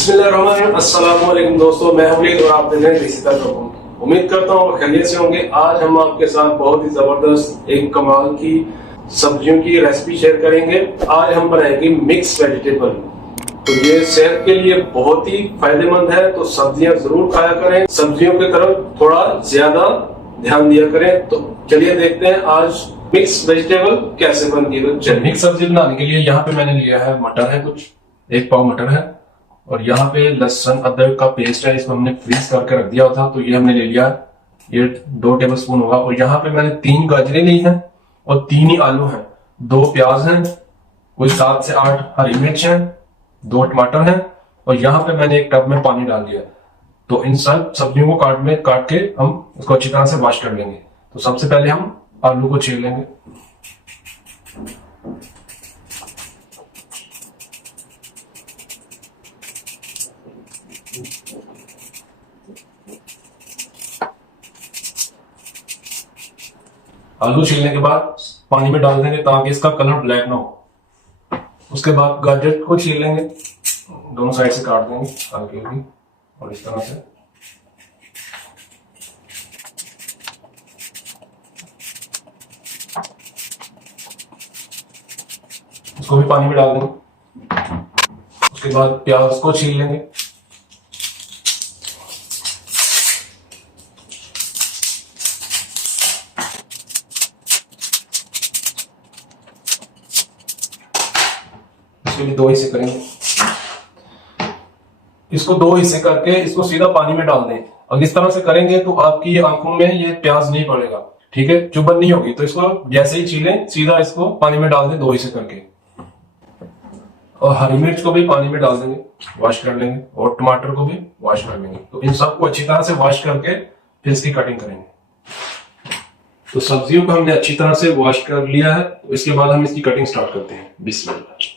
बिस्मिल्लाहिर्रहमानिर्रहीम। अस्सलाम वालेकुम दोस्तों, मैं हमीद और आप देख रहे हैं देसी तर्जुमा। उम्मीद करता हूँ खैरियत से होंगे। आज हम आपके साथ बहुत ही जबरदस्त एक कमाल की सब्जियों की रेसिपी शेयर करेंगे। आज हम बनाएंगे मिक्स वेजिटेबल। तो ये सेहत के लिए बहुत ही फायदेमंद है, तो सब्जियां जरूर खाया करें। सब्जियों की तरफ थोड़ा ज्यादा ध्यान दिया करें। तो चलिए देखते हैं आज मिक्स वेजिटेबल कैसे बनती है। तो चलिए, मिक्स सब्जी बनाने के लिए यहाँ पे मैंने लिया है मटर है, कुछ 1 पाव मटर है, और यहाँ पे लहसुन अदरक का पेस्ट है। इसको हमने फ्रीज करके रख दिया था, तो ये हमने ले लिया, ये 2 टेबलस्पून होगा। और यहाँ पे मैंने 3 गाजरें ली हैं और 3 ही आलू हैं, 2 प्याज हैं, कोई 7 से 8 हरी मिर्च हैं, 2 टमाटर हैं, और यहाँ पे मैंने एक टब में पानी डाल दिया। तो इन सब सब्जियों को काट के हम इसको अच्छी तरह से वॉश कर लेंगे। तो सबसे पहले हम आलू को छील लेंगे। आलू छीलने के बाद पानी में डाल देंगे ताकि इसका कलर ब्लैक ना हो। उसके बाद गाजर को छील लेंगे, दोनों साइड से काट देंगे हल्की हल्की, और इस तरह से। इसको भी पानी में डाल देंगे। उसके बाद प्याज को छील लेंगे। इसके भी 2 हिस्से करेंगे। इसको 2 हिस्से करके इसको सीधा पानी में डाल दें। और इस तरह से करेंगे तो आपकी आंखों में ये प्याज नहीं पड़ेगा, ठीक है, चुभन नहीं होगी। तो इसको जैसे ही छीलें सीधा इसको पानी में डाल दें 2 हिस्से करके। और हरी मिर्च को भी पानी में डाल देंगे, वॉश कर लेंगे, और टमाटर को भी वॉश कर लेंगे। तो इन सबको अच्छी तरह से वॉश करके फिर इसकी कटिंग करेंगे। तो सब्जियों को हमने अच्छी तरह से वॉश कर लिया है, तो इसके बाद हम इसकी कटिंग स्टार्ट करते हैं। बिस्मिल्लाह।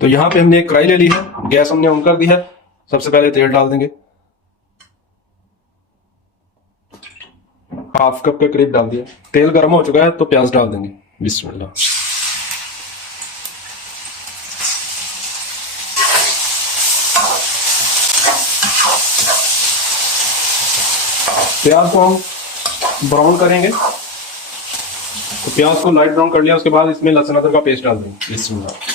तो यहाँ पे हमने एक कढ़ाई ले ली है, गैस हमने ऑन कर दी है। सबसे पहले तेल डाल देंगे, ½ कप के करीब डाल दिया। तेल गर्म हो चुका है तो प्याज डाल देंगे। बिस्मिल्लाह। प्याज को हम ब्राउन करेंगे। तो प्याज को लाइट ब्राउन कर लिया, उसके बाद इसमें लहसुन अदरक का पेस्ट डाल देंगे। बिस्मिल्लाह।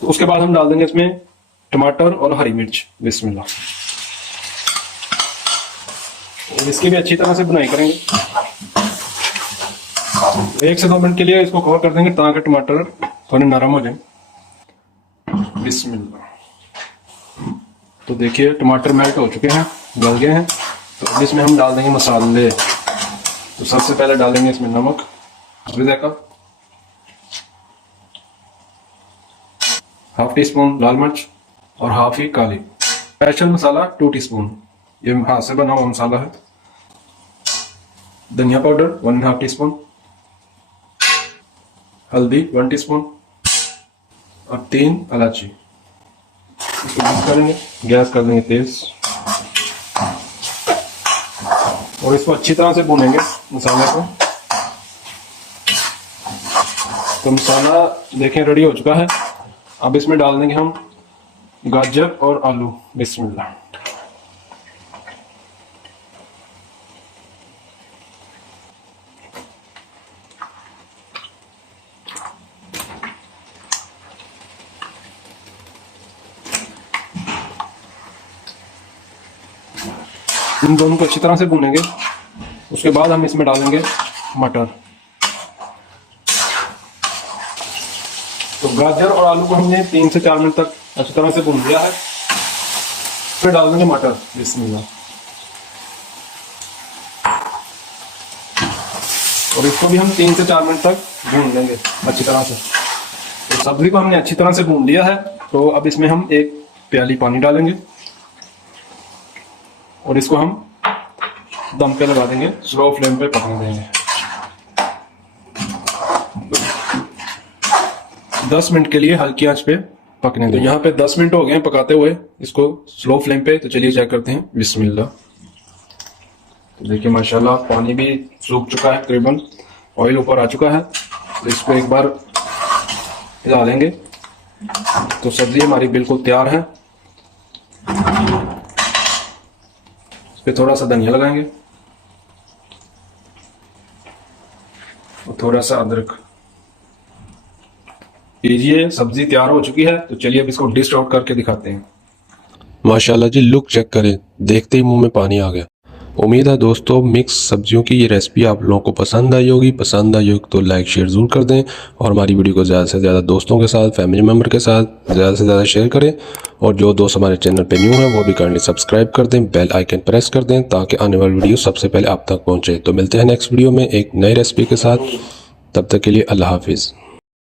तो उसके बाद हम डाल देंगे इसमें टमाटर और हरी मिर्च। बिस्मिल्लाह। इसकी भी अच्छी तरह से बुनाई करेंगे। 1 से 2 मिनट के लिए इसको कवर कर देंगे ताकि टमाटर थोड़े नरम हो जाए। बिस्मिल्लाह। तो देखिए टमाटर मेल्ट हो चुके हैं, गल गए हैं। तो अब इसमें हम डाल देंगे मसाले। तो सबसे पहले डालेंगे इसमें नमक आधा कप, ½ टीस्पून लाल मिर्च और ½ ही काली। स्पेशल मसाला 2 टीस्पून, ये हाथ से बना हुआ मसाला है। धनिया पाउडर 1½ टीस्पून, हल्दी 1 टीस्पून और 3 इलायची। इसको मिक्स करेंगे, गैस कर देंगे तेज, और इसको अच्छी तरह से भूनेंगे मसाले को। तो मसाला देखें रेडी हो चुका है। अब इसमें डाल देंगे हम गाजर और आलू। बिस्मिल्लाह। इन दोनों को अच्छी तरह से भूनेंगे। उसके बाद हम इसमें डालेंगे मटर। तो गाजर और आलू को हमने 3 से 4 मिनट तक अच्छी तरह से भून लिया है। फिर डाल देंगे मटर। बिस्मिल्लाह। और इसको भी हम 3 से 4 मिनट तक भून लेंगे अच्छी तरह से। सब्जी को हमने अच्छी तरह से भून लिया है, तो अब इसमें हम 1 प्याली पानी डालेंगे और इसको हम दम पे लगा देंगे, स्लो फ्लेम पे पकने देंगे। 10 मिनट के लिए हल्की आंच पे पकने देंगे। तो यहाँ पे 10 मिनट हो गए हैं पकाते हुए इसको स्लो फ्लेम पे। तो चलिए चेक करते हैं, बिस्मिल्लाह। तो देखिए माशाल्लाह पानी भी सूख चुका है, तकरीबन ऑयल ऊपर आ चुका है। तो इसको एक बार हिला लेंगे। तो सब्जी हमारी बिल्कुल तैयार है। इस पे थोड़ा सा धनिया लगाएंगे और थोड़ा सा अदरक। लीजिए सब्जी तैयार हो चुकी है। तो चलिए अब इसको डिश आउट करके दिखाते हैं। माशाल्लाह जी, लुक चेक करें, देखते ही मुंह में पानी आ गया। उम्मीद है दोस्तों मिक्स सब्जियों की ये रेसिपी आप लोगों को पसंद आई होगी। पसंद आई होगी तो लाइक शेयर ज़रूर कर दें और हमारी वीडियो को ज़्यादा से ज़्यादा दोस्तों के साथ, फैमिली मेम्बर के साथ ज़्यादा से ज़्यादा शेयर करें। और जो दोस्त हमारे चैनल पे न्यू हैं वो भी काइंडली सब्सक्राइब कर दें, बेल आइकन प्रेस कर दें ताकि आने वाली वीडियो सबसे पहले आप तक पहुँचे। तो मिलते हैं नेक्स्ट वीडियो में एक नई रेसिपी के साथ। तब तक के लिए अल्लाह हाफिज़।